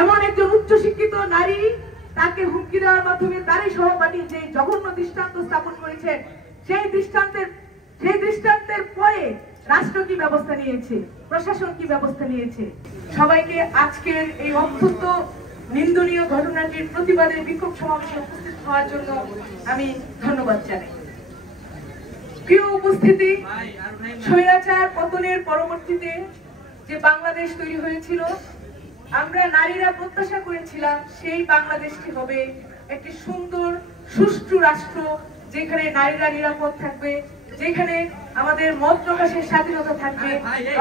এমন একজন উচ্চ শিক্ষিত নারী তাকে হুমকি দেওয়ার মাধ্যমে তারই সহপাঠী যে জঘন্য দৃষ্টান্ত স্থাপন করেছেন, সেই দৃষ্টান্তের পরে রাষ্ট্র কি ব্যবস্থা নিয়েছে, প্রশাসন কি ব্যবস্থা নিয়েছে? সবাইকে আজকের এই অত্যন্ত নিন্দনীয় ঘটনাটির প্রতিবাদে বিক্ষোভ সমাবেশে উপস্থিত হওয়ার জন্য আমি ধন্যবাদ জানাই। প্রিয় উপস্থিতি, স্বৈরাচার পতনের পরবর্তীতে যে বাংলাদেশ তৈরি হয়েছিল, আমরা নারীরা প্রত্যাশা করেছিলাম সেই বাংলাদেশটি হবে একটি সুন্দর সুষ্ঠু রাষ্ট্র, যেখানে নারীরা নিরাপদ থাকবে, যেখানে আমাদের মত প্রকাশের স্বাধীনতা থাকবে,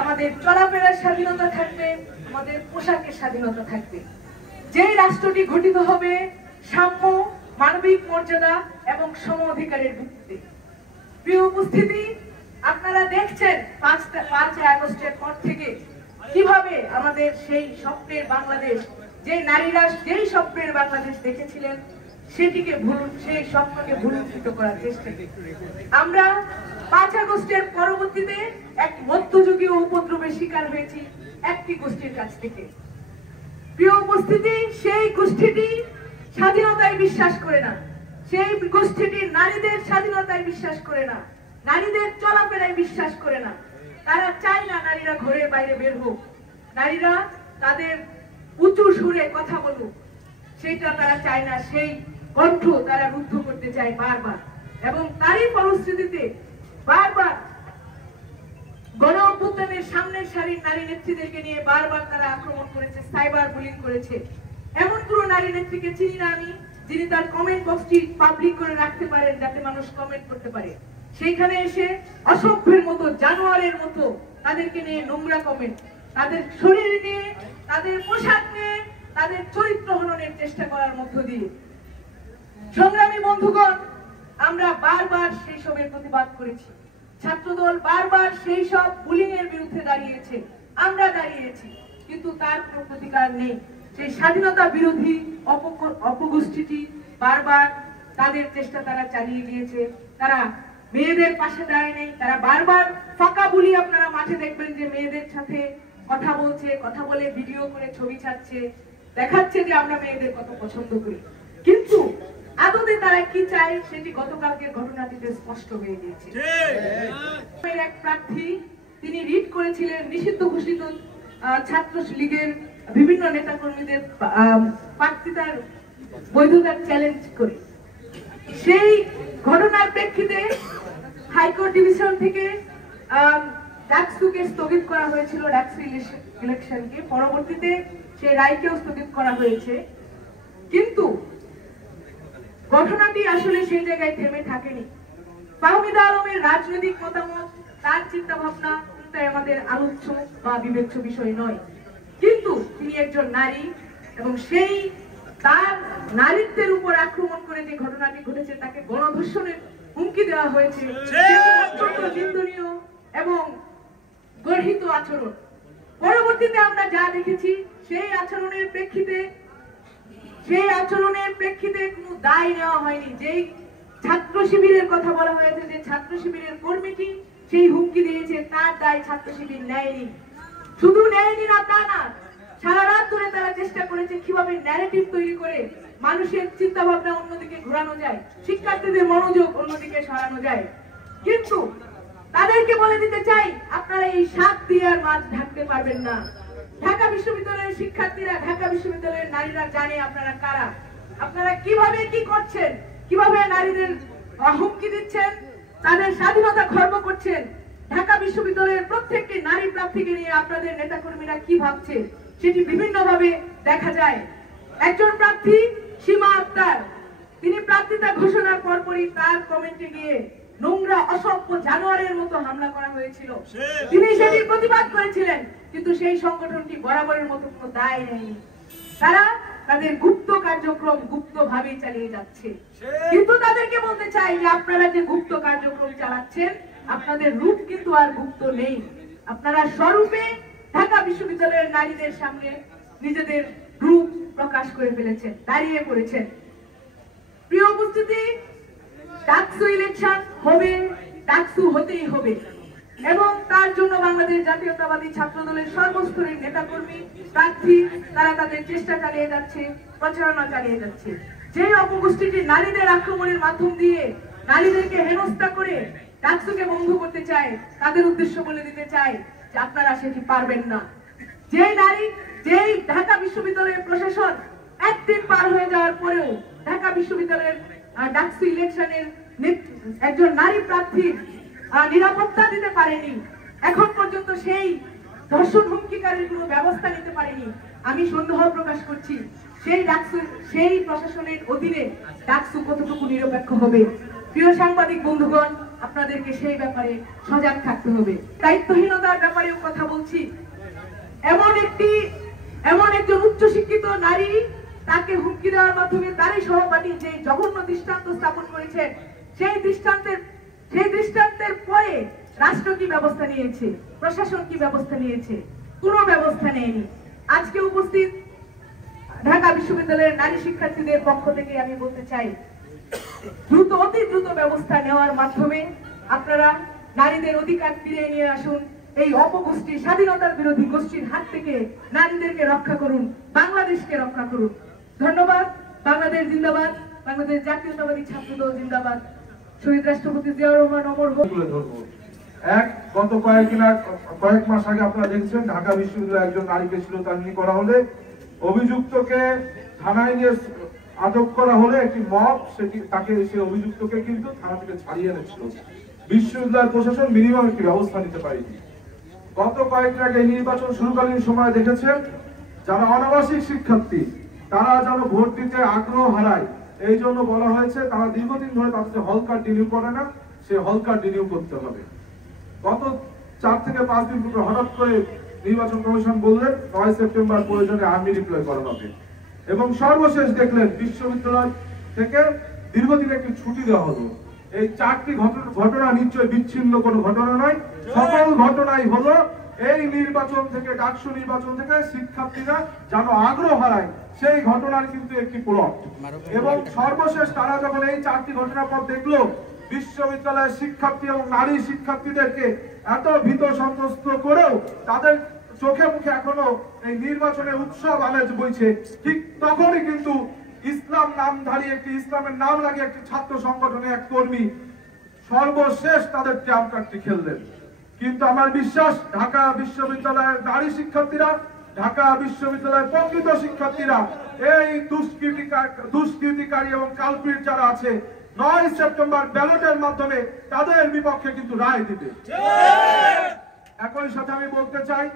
আমাদের চলাফেরার স্বাধীনতা থাকবে, আমাদের পোশাকের স্বাধীনতা থাকবে। যেই রাষ্ট্রটি গঠিত হবে সাম্য, মানবিক মর্যাদা এবং সম অধিকারের ভিত্তিতে। প্রিয় উপস্থিতি, আপনারা দেখছেন 5 আগস্টের পর থেকে কিভাবে আমাদের সেই স্বপ্নের বাংলাদেশ, যে নারীরা যেই স্বপ্নের বাংলাদেশ দেখেছিলেন সেই স্বপ্নকে ভুলুণ্ঠিত করার চেষ্টা। আমরা 5 আগস্টের পরবর্তীতে এক মধ্যযুগীয় উপদ্রবের শিকার হয়েছি একটি গোষ্ঠীর কাছ থেকে। প্রিয় উপস্থিতি, সেই গোষ্ঠীটি স্বাধীনতায় বিশ্বাস করে না, সেই গোষ্ঠীটি নারীদের স্বাধীনতায় বিশ্বাস করে না, নারীদের চলাফেরায় বিশ্বাস করে না। তারা চায় না নারীরা ঘরের বাইরে বের হোক, নারীরা তাদের উঁচু সুরে কথা বলুক, সেটা তারা চায় না। সেই কণ্ঠ তারা রুদ্ধ করতে চায় বারবার, এবং তারই ফলশ্রুতিতে বারবার গণ অভ্যুত্থানের সামনের সারির নারী নেত্রীদেরকে নিয়ে বারবার তারা আক্রমণ করেছে, সাইবার বুলিং করেছে। এমন কোন নারী নেত্রীকে চিনি না আমি যিনি তার কমেন্ট বক্সটি পাবলিক করে রাখতে পারেন যাতে মানুষ কমেন্ট করতে পারে। সেইখানে এসে অসভ্যের মতো, জানোয়ারের মতো তাদেরকে নিয়ে নোংরা কমেন্ট, তাদের শরীর নিয়ে, তাদের পোশাক নিয়ে, তাদের চরিত্র হননের চেষ্টা করার মধ্য দিয়ে। সংগ্রামী বন্ধুগণ, আমরা বারবার সেই সবের প্রতিবাদ করেছি। ছাত্রদল বারবার সেই সব বুলিং এর বিরুদ্ধে দাঁড়িয়েছে, আমরা দাঁড়িয়েছি, কিন্তু তার কোনো প্রতিকার নেই। সেই স্বাধীনতা বিরোধী অপগোষ্ঠীটি বারবার তাদের চেষ্টা তারা চালিয়ে গিয়েছে। তারা মেয়েদের পাশে দাঁড়ায় নেই, তারা বারবার ফাঁকা বুলি, আপনারা মাঠে দেখবেন যে মেয়েদের সাথে কথা বলছে, কথা বলে ভিডিও করে ছবি ছাড়ছে, দেখাচ্ছে যে আমরা মেয়েদের কত পছন্দ করি। কিন্তু আদতে তারা কি চায় সেটি গতকালকের ঘটনাটিতে স্পষ্ট হয়ে গিয়েছে। এক প্রার্থী তিনি রিট করেছিলেন নিষিদ্ধ ঘোষিত ছাত্র লীগের বিভিন্ন নেতা কর্মীদের প্রার্থিতার বৈধতার চ্যালেঞ্জ করে। সেই ঘটনার প্রেক্ষিতে হাইকোর্ট ডিভিশন থেকে ডাকসুকে স্থগিত করা হয়েছিল, ডাকসু ইলেকশনকে। পরবর্তীতে সেই রায়কেও স্থগিত করা হয়েছে, কিন্তু ঘটনাটি আসলে সেই জায়গায় থেমে থাকেনি। ফাহমিদা আলমের রাজনৈতিক মতামত, তার চিন্তা ভাবনা আমাদের আলোচ্য বা বিবেচ্য বিষয় নয়, কিন্তু তিনি একজন নারী, এবং সেই তার নারীত্বের উপর আক্রমণ করে যে ঘটনাটি ঘটেছে, তাকে গণধর্ষণের হুমকি দেওয়া হয়েছে, অত্যন্ত নিন্দনীয় এবং গর্হিত আচরণ। পরবর্তীতে আমরা যা দেখেছি, সেই আচরণের প্রেক্ষিতে কোনো দায় নেওয়া হয়নি। যেই ছাত্র শিবিরের কথা বলা হয়েছে, যে ছাত্র শিবিরের কর্মীটি সেই হুমকি দিয়েছে, তার দায় ছাত্র শিবির নেয়নি। শুধু নেয়নি না তা না, সারা রাত ধরে তারা চেষ্টা করেছে কিভাবে ন্যারেটিভ তৈরি করে মানুষের চিন্তা ভাবনা অন্যদিকে ঘোরানো যায়, শিক্ষার্থীদের মনোযোগ অন্যদিকে সরানো যায়। কিন্তু তাদেরকে বলে দিতে চাই, আপনারা এই 7 দিয়ে আর মাছ ঢাকতে পারবেন না। ঢাকা বিশ্ববিদ্যালয়ের শিক্ষার্থীরা, ঢাকা বিশ্ববিদ্যালয়ের নারীরা জানে আপনারা কারা, আপনারা কিভাবে কি করছেন, কিভাবে নারীদের হুমকি দিচ্ছেন, তাদের স্বাধীনতা খর্ব করছেন। ঢাকা বিশ্ববিদ্যালয়ের প্রত্যেকটি নারী প্রার্থীকে নিয়ে আপনাদের নেতাকর্মীরা কি ভাবছে সেটি বিভিন্নভাবে দেখা যায়। একজন প্রার্থী সীমা আক্তার, তিনি প্রার্থিতা ঘোষণার পরপরই তার কমেন্টে গিয়ে নোংরা অসভ্য জানোয়ারের মতো হামলা করা হয়েছিল। তিনি সেটির প্রতিবাদ করেছিলেন, কিন্তু সেই সংগঠনটি বরাবরের মতো কোনো দায় নেয়নি। তারা তাদের গুপ্ত কার্যক্রম গুপ্তভাবে চালিয়ে যাচ্ছে। কিন্তু তাদেরকে বলতে চাই যে আপনারা যে গুপ্ত কার্যক্রম চালাচ্ছেন, আপনাদের রূপ কিন্তু আর গুপ্ত নেই। আপনারা স্বরূপে ঢাকা বিশ্ববিদ্যালয়ের নারীদের সামনে নিজেদের রূপ প্রকাশ করে ফেলেছেন, দাঁড়িয়ে পড়েছেন। প্রিয় উপস্থিতি, ডাকসু ইলেকশন হবে, ডাকসু হতেই হবে, এবং তার জন্য বাংলাদেশ জাতীয়তাবাদী ছাত্র দলের সর্বস্তরের নেতাকর্মী প্রার্থী তারা তাদের চেষ্টা চালিয়ে যাচ্ছে, প্রচারণা চালিয়ে যাচ্ছে। যে অপগোষ্ঠীটি নারীদের আক্রমণের মাধ্যম দিয়ে নারীদেরকে হেনস্থা করে ডাকসুকে বন্ধ করতে চায়, তাদের উদ্দেশ্য বলে দিতে চায় যে আপনারা সেটি পারবেন না। যেই ঢাকা বিশ্ববিদ্যালয়ের প্রশাসন একদিন পার হয়ে যাওয়ার পরেও ঢাকা বিশ্ববিদ্যালয়ের ডাকসু ইলেকশনের একজন নারী প্রার্থীর নিরাপত্তা দিতে পারেনি, এখন পর্যন্ত সেই ধর্ষণ হুমকিকারীর কোনো ব্যবস্থা নিতে পারেনি, আমি সন্দেহ প্রকাশ করছি সেই প্রশাসনের অধীনে ডাকসু কতটুকু নিরপেক্ষ হবে। প্রিয় সাংবাদিক বন্ধুগণ, আপনাদেরকে সেই ব্যাপারে সজাগ থাকতে হবে। দায়িত্বহীনতার ব্যাপারেও কথা বলছি। এমন একজন উচ্চশিক্ষিত নারী, তাকে হুমকি দেওয়ার মাধ্যমে তারই সহপাঠী যে জঘন্য দৃষ্টান্ত স্থাপন করেছেন, সেই দৃষ্টান্তের পরে রাষ্ট্র কি ব্যবস্থা নিয়েছে, প্রশাসন কি ব্যবস্থা নিয়েছে? কোনো ব্যবস্থা নেয়নি। আজকে উপস্থিত ঢাকা বিশ্ববিদ্যালয়ের নারী শিক্ষার্থীদের পক্ষ থেকে আমি বলতে চাই, অতি দ্রুত ব্যবস্থা নেওয়ার মাধ্যমে আপনারা নারীদের অধিকার ফিরিয়ে নিয়ে আসুন। এই অপগোষ্ঠী, স্বাধীনতার বিরোধী গোষ্ঠীর হাত থেকে নারীদেরকে রক্ষা করুন, বাংলাদেশকে রক্ষা করুন। ধন্যবাদ। বাংলাদেশ জিন্দাবাদ, বাংলাদেশ জাতীয়তাবাদী ছাত্র দল জিন্দাবাদ। শহীদ রাষ্ট্রপতি জিয়াউর রহমান অমর হোক। গত কয়েক মাস আগে আপনারা দেখছেন ঢাকা বিশ্ববিদ্যালয়ে একজন নারীকে শ্লীলতাহানি করা হলে অভিযুক্তকে থানায় নিয়ে আটক করা হলে একটি মব সেই অভিযুক্তকে কিন্তু থানা থেকে ছাড়িয়ে এনেছিল। বিশ্ববিদ্যালয় প্রশাসন মিনিমাম একটি ব্যবস্থা নিতে পারেনি। গত কয়েকদিন আগে নির্বাচন শুরুকালীন সময় দেখেছেন যারা অনাবাসিক শিক্ষার্থী তারা যেন ভোট দিতে আগ্রহ হারায়, এই জন্য বলা হয়েছে তারা দীর্ঘদিন ধরে তাদের হল কার্ড রিনিউ করে না, সে হল কার্ড রিনিউ করতে হবে। গত 4 থেকে 5 দিন পূর্বে হঠাৎ করে নির্বাচন কমিশন বললেন 9 সেপ্টেম্বর প্রয়োজনে আর্মি ডিপ্লয় করা হবে এবং সর্বশেষ দেখলেন বিশ্ববিদ্যালয় থেকে দীর্ঘদিন একটি ছুটি দেওয়া হলো। এই 4টি ঘটনা নিশ্চয় বিচ্ছিন্ন কোনো ঘটনা নয়, সকল ঘটনাই হলো এই নির্বাচন থেকে, ডাকসু নির্বাচন থেকে শিক্ষার্থীরা যেন আগ্রহ হারায় সেই ঘটনার কিন্তু একটি প্লট। এবং সর্বশেষ তারা যখন এই 4টি ঘটনার পর দেখলো বিশ্ববিদ্যালয়ের শিক্ষার্থী এবং নারী শিক্ষার্থীদেরকে এত ভীত সন্ত্রস্ত করেও তাদের চোখে মুখে এখনো এই নির্বাচনের উৎসব আমেজ বইছে, ঠিক তখনই কিন্তু ইসলামের নাম লাগিয়ে একটি ছাত্র সংগঠনের এক কর্মী সর্বশেষ তাদের ট্রাম্প কার্ডটি খেললেন। কিন্তু আমার বিশ্বাস ঢাকা বিশ্ববিদ্যালয়ের নারী শিক্ষার্থীরা, ঢাকা বিশ্ববিদ্যালয়ের প্রকৃত শিক্ষার্থীরা এই দুষ্কৃতিকারী এবং কালপ্রিট যারা আছে 9 সেপ্টেম্বর ব্যালটের মাধ্যমে তাদের বিপক্ষে কিন্তু রায় দিবে। একই সাথে আমি বলতে চাই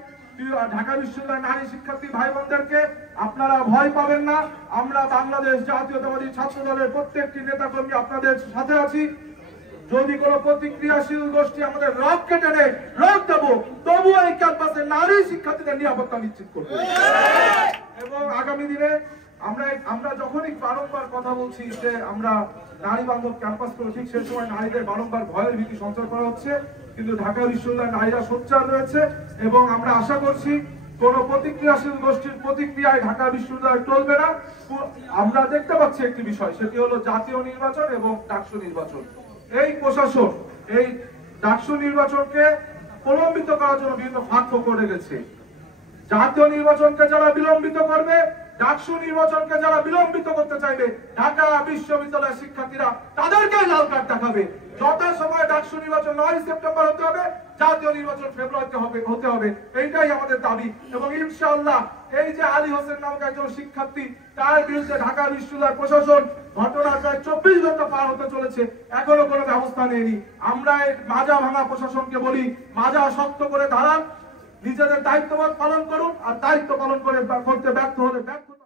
ঢাকা বিশ্ববিদ্যালয়ের নারী শিক্ষার্থী ভাই বোনদেরকে, আপনারা ভয় পাবেন না। আমরা বাংলাদেশ জাতীয়তাবাদী ছাত্র দলের প্রত্যেকটি নেতাকর্মী আপনাদের সাথে আছি। যদি কোনো প্রতিক্রিয়াশীল গোষ্ঠী আমাদের রক কেটে নেয়, রক দেবো, তবুও এই ক্যাম্পাসে নারী শিক্ষার্থীদের নিরাপত্তা নিশ্চিত করবো। এবং আগামী দিনে আমরা যখনই বারংবার কথা বলছি যে আমরা নারী বান্ধব ক্যাম্পাস করবো, ঠিক সেই সময় নারীদের বারংবার ভয়ের ভীতি সঞ্চার করা হচ্ছে, কিন্তু ঢাকা বিশ্ববিদ্যালয়ের নারীরা সোচ্চার রয়েছে এবং আমরা আশা করছি কোন প্রতিক্রিয়াশীল গোষ্ঠীর প্রতিক্রিয়ায় ঢাকা বিশ্ববিদ্যালয় চলবে না। আমরা দেখতে পাচ্ছি একটি বিষয়, সেটি হলো জাতীয় নির্বাচন এবং ডাকসু নির্বাচন। এই প্রশাসন এই ডাকসু নির্বাচনকে প্রলম্বিত করার জন্য বিভিন্ন ফাঁক করে গেছে। জাতীয় নির্বাচনকে যারা বিলম্বিত করবে, ডাকসু নির্বাচনকে যারা বিলম্বিত করতে চাইবে, ঢাকা বিশ্ববিদ্যালয়ের শিক্ষার্থীরা তাদেরকে লাল কার্ড দেখাবে। যথাসময়ে ডাকসু নির্বাচন 9 সেপ্টেম্বর হতে হবে, জাতীয় নির্বাচন ফেব্রুয়ারিতে হতে হবে, এইটাই আমাদের দাবি। এবং ইনশাআল্লাহ এই যে আলী হোসেন নামক একজন শিক্ষার্থী, তার বিরুদ্ধে ঢাকা বিশ্ববিদ্যালয় প্রশাসন ঘটনার প্রায় 24 ঘন্টা পার হতে চলেছে, এখনো কোনো ব্যবস্থা নেয়নি। আমরা এই মাজা ভাঙা প্রশাসনকে বলি, মাজা শক্ত করে দাঁড়ান, নিজেদের দায়িত্ববোধ পালন করুন, আর দায়িত্ব পালন করতে ব্যর্থ হলে ব্যর্থতা